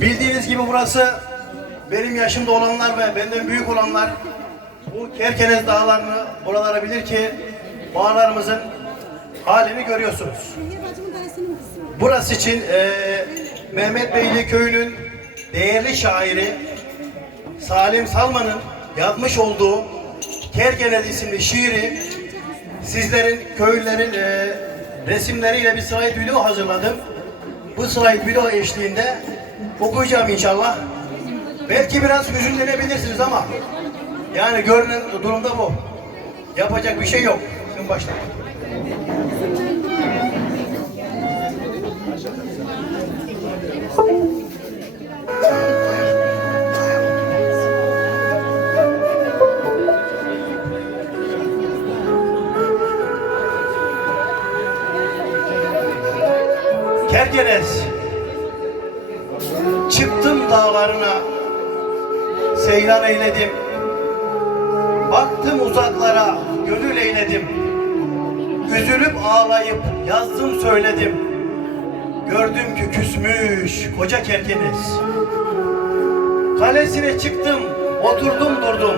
Bildiğiniz gibi burası benim yaşımda olanlar ve benden büyük olanlar bu Kerkenez dağlarını buralara bilir ki bağlarımızın halini görüyorsunuz. Burası için eee Mehmet Beyli köyünün değerli şairi Salim Salman'ın yazmış olduğu Kerkenez isimli şiiri sizlerin, köylülerin eee, resimleriyle bir slide video hazırladım. Bu slide video eşliğinde okuyacağım inşallah. Belki biraz hüzünlenebilirsiniz ama yani görünen durumda bu. Yapacak bir şey yok. Şimdi başla. Kerkenes. Çıktım dağlarına, seyran eyledim. Baktım uzaklara, gönül eyledim. Üzülüp ağlayıp yazdım söyledim. Gördüm ki küsmüş koca kerkeniz. Kalesine çıktım, oturdum durdum.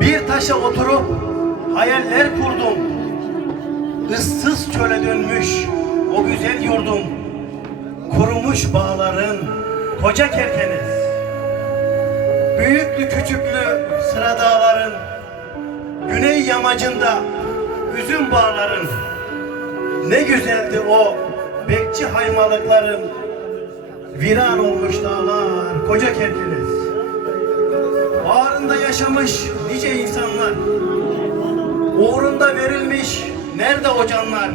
Bir taşa oturup hayaller kurdum. Issız çöle dönmüş o güzel yurdum. Kurumuş bağların koca kerkeniz. Büyüklü küçüklü sıra dağların, güney yamacında üzüm bağların. Ne güzeldi o bekçi haymalıkların, viran olmuş dağlar koca kerkeniz. Bağrında yaşamış nice insanlar, uğrunda verilmiş nerede o canlar?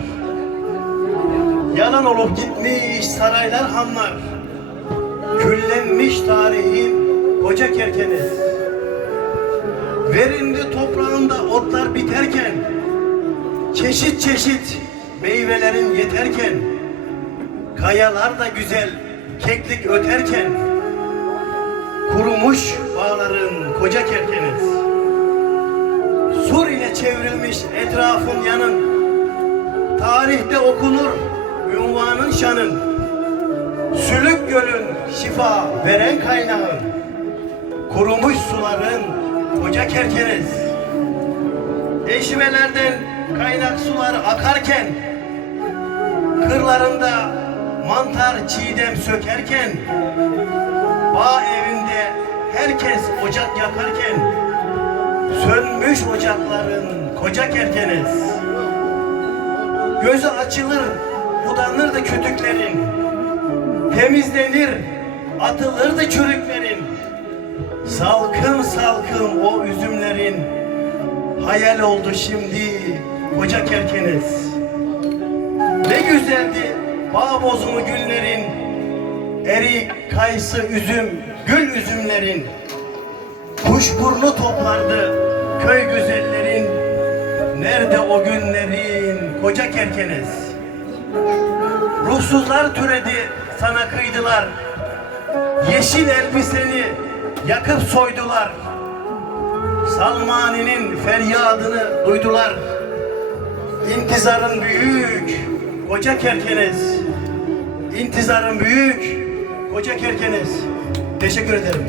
Yalan olup gitmiş saraylar hanlar, küllenmiş tarihin koca kerkeniz. Verimli toprağında otlar biterken, çeşit çeşit meyvelerin yeterken, kayalar da güzel keklik öterken, kurumuş bağların koca kerkeniz. Sur ile çevrilmiş etrafın yanın, tarihte okunur ünvanın şanın. Sülük gölün şifa veren kaynağın, kurumuş suların koca kerkeniz. Eşmelerden kaynak sular akarken, kırlarında mantar çiğdem sökerken, bağ evinde herkes ocak yakarken, sönmüş ocakların koca kerkeniz. Gözü açılır, budanırdı kütüklerin, temizlenir, atılırdı çürüklerin. Salkım salkım o üzümlerin, hayal oldu şimdi koca kerkeniz. Ne güzeldi bağ bozumu günlerin, erik, kayısı, üzüm, gül üzümlerin. Kuşburnu toplardı köy güzellerin, nerede o günlerin koca kerkeniz. Ruhsuzlar türedi sana kıydılar, yeşil elbiseni yakıp soydular. Salmani'nin feryadını duydular. İntizarın büyük, koca kerkeniz. İntizarın büyük, koca kerkeniz. Teşekkür ederim.